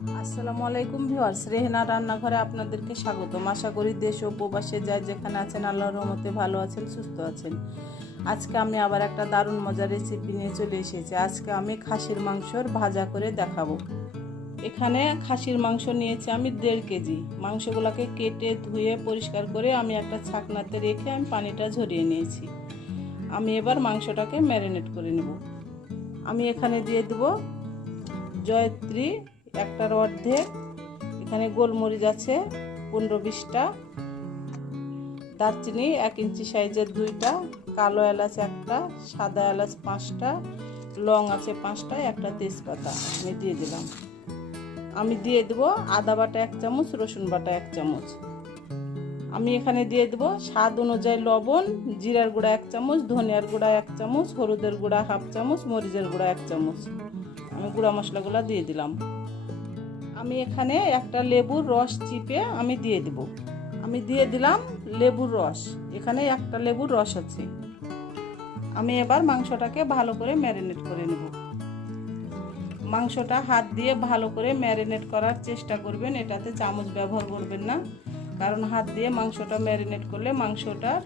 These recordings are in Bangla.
আসসালামু আলাইকুম ভিউয়ার্স, রেহনা রান্নাঘরে আপনাদেরকে স্বাগতম। আশা করি দেশ ও প্রবাসে যায় যেখানে আছেন, আল্লাহর রহমতে ভালো আছেন, সুস্থ আছেন। আজকে আমি আবার একটা দারুণ মজার রেসিপি নিয়ে চলে এসেছি। আজকে আমি খাসির মাংসর ভাজা করে দেখাবো। এখানে খাসির মাংস নিয়েছি আমি দেড় কেজি। মাংসগুলোকে কেটে ধুয়ে পরিষ্কার করে আমি একটা ছাকনাতে রেখে আমি পানিটা ঝরিয়ে নিয়েছি। আমি এবার মাংসটাকে ম্যারিনেট করে নেব। আমি এখানে দিয়ে দেবো জয়ত্রী একটার অর্ধেক। এখানে গোলমরিচ আছে পনেরো বিশটা। দারচিনি এক ইঞ্চি সাইজের দুইটা। কালো এলাচ একটা, সাদা এলাচ পাঁচটা, লং আছে পাঁচটা, একটা তেজপাতা। আমি দিয়ে দিলাম। আমি দিয়ে দেবো আদা বাটা এক চামচ, রসুন বাটা এক চামচ। আমি এখানে দিয়ে দেবো স্বাদ অনুযায়ী লবণ, জিরার গুঁড়া এক চামচ, ধনিয়ার গুঁড়া এক চামচ, হলুদের গুঁড়া হাফ চামচ, মরিচের গুঁড়া এক চামচ। আমি গুঁড়া মশলাগুলো দিয়ে দিলাম। আমি এখানে একটা লেবুর রস চিপে আমি দিয়ে দেব। আমি দিয়ে দিলাম লেবুর রস। এখানে একটা লেবুর রস আছে। আমি এবার মাংসটাকে ভালো করে ম্যারিনেট করে নেব। মাংসটা হাত দিয়ে ভালো করে ম্যারিনেট করার চেষ্টা করবেন। এটাতে চামচ ব্যবহার করবেন না। কারণ হাত দিয়ে মাংসটা ম্যারিনেট করলে মাংসটার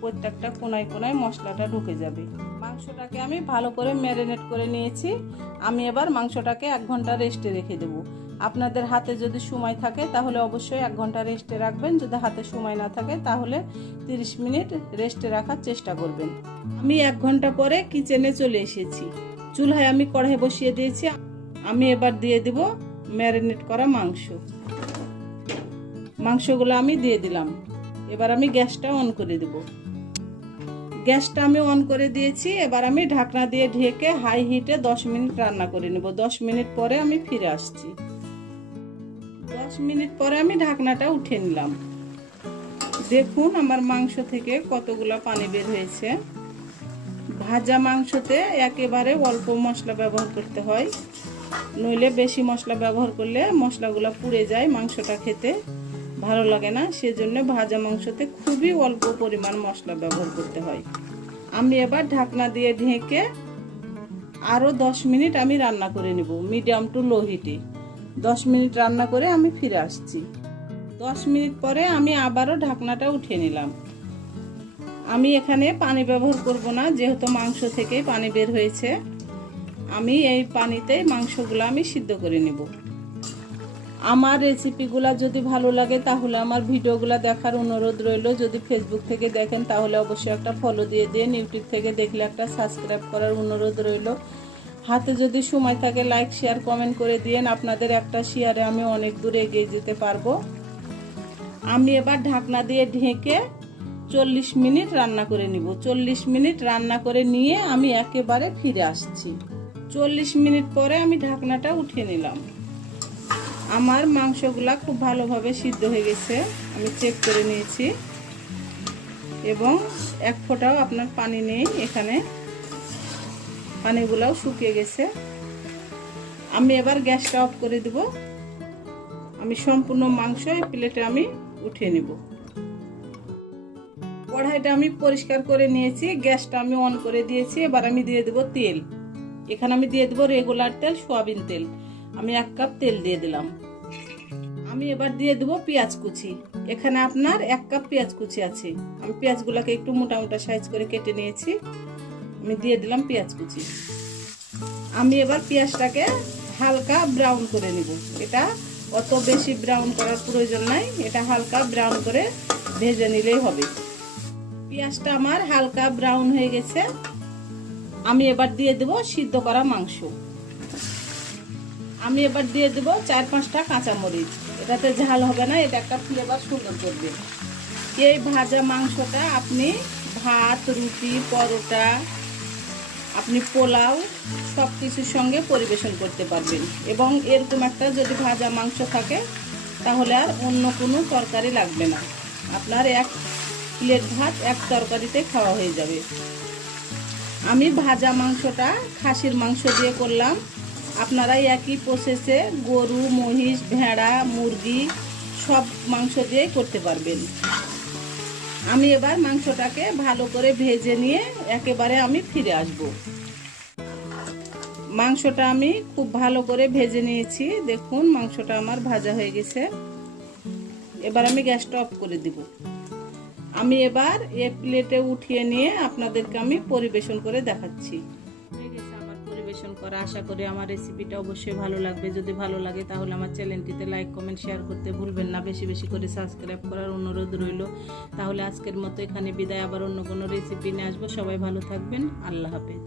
প্রত্যেকটা কোনায় কোনায় মশলাটা ঢুকে যাবে। মাংসটাকে আমি ভালো করে ম্যারিনেট করে নিয়েছি। আমি এবার মাংসটাকে এক ঘণ্টা রেস্টে রেখে দেবো। আপনাদের হাতে যদি সময় থাকে, তাহলে অবশ্যই এক ঘণ্টা রেস্টে রাখবেন। যদি হাতে সময় না থাকে, তাহলে 30 মিনিট রেস্টে রাখার চেষ্টা করবেন। আমি এক ঘণ্টা পরে কিচেনে চলে এসেছি। চুলহায় আমি কড়াই বসিয়ে দিয়েছি। আমি এবার দিয়ে দেব ম্যারিনেট করা মাংস। মাংসগুলো আমি দিয়ে দিলাম। এবার আমি গ্যাসটা অন করে দেব। গ্যাসটা আমি অন করে দিয়েছি। এবার আমি ঢাকনা দিয়ে ঢেকে হাই হিটে 10 মিনিট রান্না করে নেব। 10 মিনিট পরে আমি ফিরে আসছি। দশ মিনিট পরে আমি ঢাকনাটা উঠে নিলাম। দেখুন আমার মাংস থেকে কতগুলো পানি বের হয়েছে। ভাজা মাংসতে একেবারে অল্প মশলা ব্যবহার করতে হয়। নইলে বেশি মশলা ব্যবহার করলে মশলাগুলো পুড়ে যায় মাংসটা খেতে। ভালো লাগে না, সেজন্য ভাজা মাংসতে খুবই অল্প পরিমাণ মশলা ব্যবহার করতে হয়। আমি এবার ঢাকনা দিয়ে ঢেকে আরও দশ মিনিট আমি রান্না করে নেব, মিডিয়াম টু লো হিটে। দশ মিনিট রান্না করে আমি ফিরে আসছি। দশ মিনিট পরে আমি আবারও ঢাকনাটা উঠে নিলাম। আমি এখানে পানি ব্যবহার করব না, যেহেতু মাংস থেকেই পানি বের হয়েছে। আমি এই পানিতেই মাংসগুলো আমি সিদ্ধ করে নেব। আমার রেসিপিগুলো যদি ভালো লাগে, তাহলে আমার ভিডিওগুলো দেখার অনুরোধ রইল। যদি ফেসবুক থেকে দেখেন, তাহলে অবশ্যই একটা ফলো দিয়ে দিন। ইউটিউব থেকে দেখলে একটা সাবস্ক্রাইব করার অনুরোধ রইল। হাতে যদি সময় থাকে লাইক শেয়ার কমেন্ট করে দিয়েন। আপনাদের একটা শেয়ারে আমি অনেক দূরে এগিয়ে যেতে পারব। আমি এবার ঢাকনা দিয়ে ঢেকে চল্লিশ মিনিট রান্না করে নিব। চল্লিশ মিনিট রান্না করে নিয়ে আমি একেবারে ফিরে আসছি। চল্লিশ মিনিট পরে আমি ঢাকনাটা উঠিয়ে নিলাম। আমার মাংসগুলা খুব ভালোভাবে সিদ্ধ হয়ে গেছে। আমি চেক করে নিয়েছি। এবং এক ফোঁটাও আপনার পানি নেই এখানে। পানিগুলাও শুকিয়ে গেছে। আমি এবার গ্যাসটা অফ করে দেব। আমি সম্পূর্ণ মাংস এই প্লেটে আমি উঠিয়ে নেব। কড়াইটা আমি পরিষ্কার করে নিয়েছি। গ্যাসটা আমি অন করে দিয়েছি। এবার আমি দিয়ে দেব তেল। এখানে আমি দিয়ে দেব রেগুলার তেল, সোয়াবিন তেল। আমি এক কাপ তেল দিয়ে দিলাম। আমি এবার দিয়ে দেবো পেঁয়াজ কুচি। এখানে আপনার এক কাপ পেঁয়াজ কুচি আছে। আমি পেঁয়াজগুলোকে একটু মোটা সাইজ করে কেটে নিয়েছি। আমি দিয়ে দিলাম পেঁয়াজ কুচি। আমি এবার পেঁয়াজটাকে হালকা ব্রাউন করে নিব। এটা অত বেশি ব্রাউন করার প্রয়োজন নাই, এটা হালকা ব্রাউন করে ভেজে নিলেই হবে। পেঁয়াজটা আমার হালকা ব্রাউন হয়ে গেছে। আমি এবার দিয়ে দেব সিদ্ধ করা মাংস। আমি এবার দিয়ে দেব চার পাঁচটা কাঁচামরিচ। এটাতে ঝাল হবে না, এটা একটা ফ্লেভার সুন্দর করবে। এই ভাজা মাংসটা আপনি ভাত, রুটি, পরোটা আপনি পোলাও সব কিছুর সঙ্গে পরিবেশন করতে পারবেন। এবং এরকম একটা যদি ভাজা মাংস থাকে, তাহলে আর অন্য কোনো তরকারি লাগবে না। আপনার এক প্লেট ভাত এক তরকারিতে খাওয়া হয়ে যাবে। আমি ভাজা মাংসটা খাসির মাংস দিয়ে করলাম। আপনারা একই প্রসেসে গরু, মহিষ, ভেড়া, মুরগি সব মাংস দিয়ে করতে পারবেন। আমি এবার মাংসটাকে ভালো করে ভেজে নিয়ে একেবারে আমি ফিরে আসব। মাংসটা আমি খুব ভালো করে ভেজে নিয়েছি। দেখুন, মাংসটা আমার ভাজা হয়ে গেছে। এবার আমি গ্যাসটা অফ করে দিব। আমি এবার এক প্লেটে উঠিয়ে নিয়ে আপনাদেরকে আমি পরিবেশন করে দেখাচ্ছি। করা। আশা করি আমার রেসিপিটা অবশ্যই ভালো লাগবে। যদি ভালো লাগে তাহলে আমার চ্যানেলটিতে লাইক কমেন্ট শেয়ার করতে ভুলবেন না। বেশি বেশি করে সাবস্ক্রাইব করার অনুরোধ রইল। তাহলে আজকের মতো এখানে বিদায়। আবার অন্য কোনো রেসিপি নিয়ে আসব। সবাই ভালো থাকবেন। আল্লাহ হাফেজ।